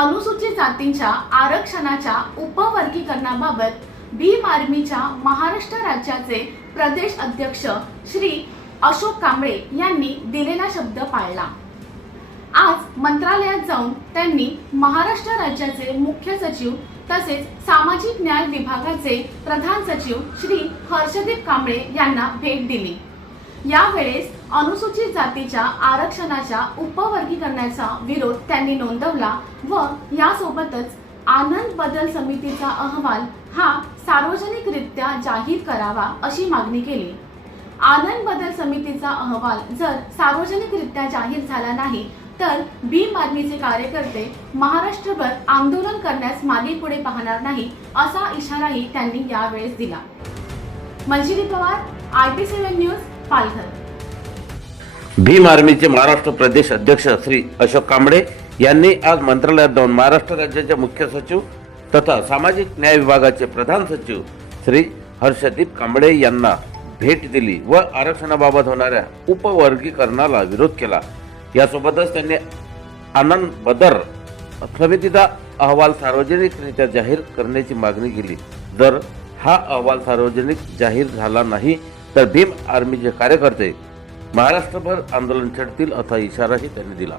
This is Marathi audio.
अनुसूचित जातींच्या आरक्षणाच्या उपवर्गीकरणाबाबत भीम आर्मीच्या महाराष्ट्र राज्याचे प्रदेश अध्यक्ष श्री अशोक कांबळे यांनी दिलेला शब्द पाळला। आज मंत्रालयात जाऊन त्यांनी महाराष्ट्र राज्याचे मुख्य सचिव तसेच सामाजिक न्याय विभागाचे प्रधान सचिव श्री हर्षदीप कांबळे यांना भेट दिली। यावेळेस अनुसूचित जातीच्या आरक्षणाच्या उपवर्गीकरणाचा विरोध त्यांनी नोंदवला व यासोबतच आनंद बदल समितीचा अहवाल हा सार्वजनिकरित्या जाहीर करावा अशी मागणी केली। आनंद बदल समितीचा अहवाल जर सार्वजनिकरित्या जाहीर झाला नाही तर भीम आर्मीचे कार्यकर्ते महाराष्ट्रभर आंदोलन करण्यास मागे पुढे पाहणार नाही असा इशाराही त्यांनी यावेळेस दिला। Manjiri Pawar, IP7 news, Palghar. भीम आर्मीचे महाराष्ट्र प्रदेश अध्यक्ष श्री अशोक कांबळे यांनी आज मंत्रालयात जाऊन महाराष्ट्र राज्याचे मुख्य सचिव तथा सामाजिक न्याय विभागाचे प्रधान सचिव श्री हर्षदीप कांबळे यांना भेट दिली व आरक्षणाबाबत होणाऱ्या उपवर्गीकरणाला विरोध केला। यासोबतच त्यांनी आनंद बदल समितीचा अहवाल सार्वजनिकरित्या जाहीर करण्याची मागणी केली। जर हा अहवाल सार्वजनिक जाहीर झाला नाही तर भीम आर्मीचे कार्यकर्ते महाराष्ट्रभर आंदोलन छेडतील असा इशाराही त्यांनी दिला।